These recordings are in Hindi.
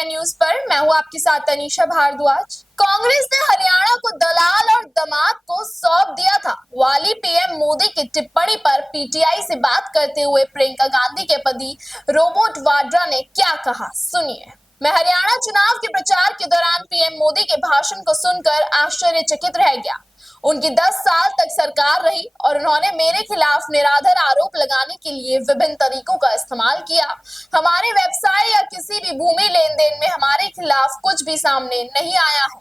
केसरिया न्यूज पर मैं हूं आपके साथ तनीषा भारद्वाज। कांग्रेस ने हरियाणा को दलाल और दामाद को सौंप दिया था। वाली पीएम मोदी की टिप्पणी पर पीटीआई से बात करते हुए प्रियंका गांधी के पति रोबर्ट वाड्रा ने क्या कहा, सुनिए। मैं हरियाणा चुनाव के प्रचार के दौरान पीएम मोदी के भाषण को सुनकर आश्चर्यचकित रह गया। उनकी 10 साल तक सरकार रही और उन्होंने मेरे खिलाफ निराधार आरोप लगाने के लिए विभिन्न तरीकों का इस्तेमाल किया। हमारे व्यवसाय या किसी भी भूमि लेन देन में हमारे खिलाफ कुछ भी सामने नहीं आया है।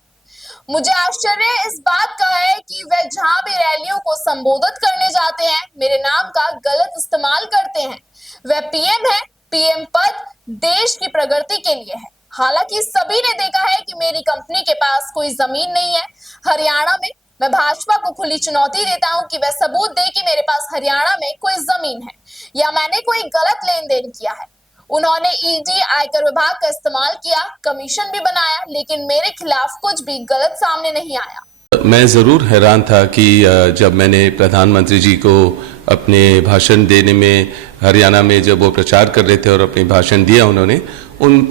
मुझे आश्चर्य इस बात का है कि वे जहां भी रैलियों को संबोधित करने जाते हैं, मेरे नाम का गलत इस्तेमाल करते हैं। वे पीएम है, पीएम पद देश की प्रगति के लिए है। हालांकि सभी ने देखा है कि मेरी कंपनी के पास कोई जमीन नहीं है हरियाणा में। मैं भाजपा को खुली चुनौती देता हूं कि वह सबूत दे कि मेरे पास हरियाणा में कोई जमीन है या मैंने कोई गलत लेन देन किया है। उन्होंने ईडी आयकर विभाग का इस्तेमाल किया, कमीशन भी बनाया, लेकिन मेरे खिलाफ कुछ भी गलत सामने नहीं आया। मैं ज़रूर हैरान था कि जब मैंने प्रधानमंत्री जी को अपने भाषण देने में हरियाणा में जब वो प्रचार कर रहे थे और अपने भाषण दिया उन्होंने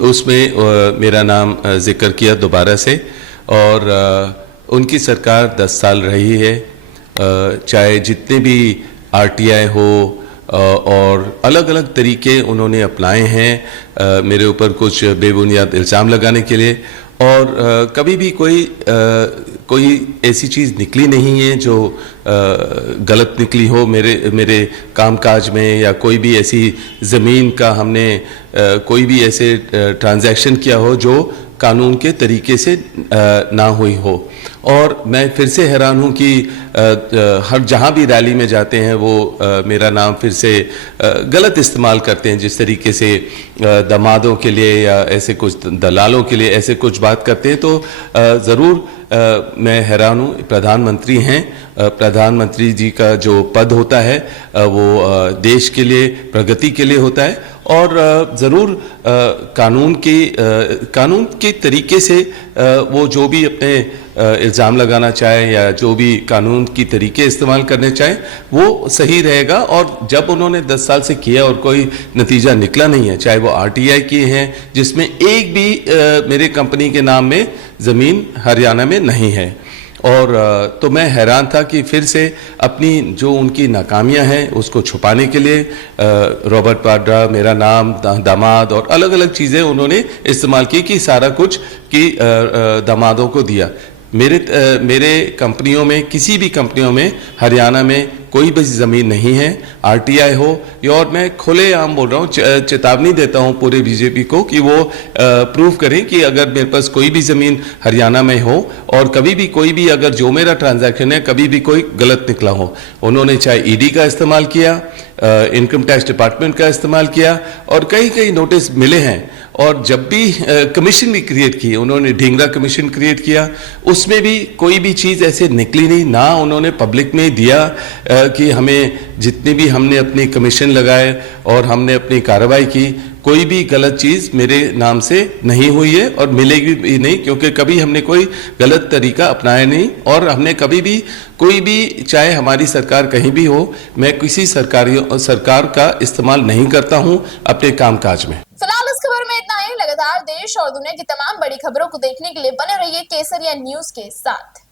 उसमें मेरा नाम जिक्र किया दोबारा से। और उनकी सरकार 10 साल रही है, चाहे जितने भी आरटीआई हो और अलग अलग तरीके उन्होंने अपनाए हैं मेरे ऊपर कुछ बेबुनियाद इल्ज़ाम लगाने के लिए। और कभी भी कोई ऐसी चीज़ निकली नहीं है जो गलत निकली हो मेरे कामकाज में, या कोई भी ऐसी ज़मीन का हमने कोई भी ऐसे ट्रांजैक्शन किया हो जो कानून के तरीके से ना हुई हो। और मैं फिर से हैरान हूँ कि हर जहाँ भी रैली में जाते हैं वो मेरा नाम फिर से गलत इस्तेमाल करते हैं, जिस तरीके से दामादों के लिए या ऐसे कुछ दलालों के लिए ऐसे कुछ बात करते हैं। तो ज़रूर मैं हैरान हूँ। प्रधानमंत्री हैं, प्रधानमंत्री जी का जो पद होता है वो देश के लिए प्रगति के लिए होता है। और ज़रूर कानून के तरीके से वो जो भी अपने इल्ज़ाम लगाना चाहे या जो भी कानून की तरीके इस्तेमाल करने चाहे वो सही रहेगा। और जब उन्होंने 10 साल से किया और कोई नतीजा निकला नहीं है, चाहे वो आरटीआई किए हैं जिसमें एक भी मेरे कंपनी के नाम में ज़मीन हरियाणा में नहीं है। और तो मैं हैरान था कि फिर से अपनी जो उनकी नाकामियां हैं उसको छुपाने के लिए रॉबर्ट वाड्रा, मेरा नाम, दामाद और अलग अलग चीज़ें उन्होंने इस्तेमाल की कि सारा कुछ कि दामादों को दिया। मेरे कंपनियों में, किसी भी कंपनियों में हरियाणा में कोई भी ज़मीन नहीं है, आरटीआई हो। और मैं खुलेआम बोल रहा हूँ, चेतावनी देता हूँ पूरे बीजेपी को कि वो प्रूव करें कि अगर मेरे पास कोई भी ज़मीन हरियाणा में हो और कभी भी कोई भी अगर जो मेरा ट्रांजैक्शन है कभी भी कोई गलत निकला हो। उन्होंने चाहे ईडी का इस्तेमाल किया, इनकम टैक्स डिपार्टमेंट का इस्तेमाल किया और कई नोटिस मिले हैं। और जब भी कमीशन भी क्रिएट की, उन्होंने ढींगरा कमीशन क्रिएट किया, उसमें भी कोई भी चीज़ ऐसे निकली नहीं। ना उन्होंने पब्लिक में दिया कि हमें जितने भी हमने अपनी कमीशन लगाए और हमने अपनी कार्रवाई की, कोई भी गलत चीज़ मेरे नाम से नहीं हुई है और मिलेगी भी नहीं, क्योंकि कभी हमने कोई गलत तरीका अपनाया नहीं। और हमने कभी भी कोई भी, चाहे हमारी सरकार कहीं भी हो, मैं किसी सरकार का इस्तेमाल नहीं करता हूं अपने कामकाज में। फिलहाल इस खबर में इतना ही। लगातार देश और दुनिया की तमाम बड़ी खबरों को देखने के लिए बने रहिए केसरिया न्यूज के साथ।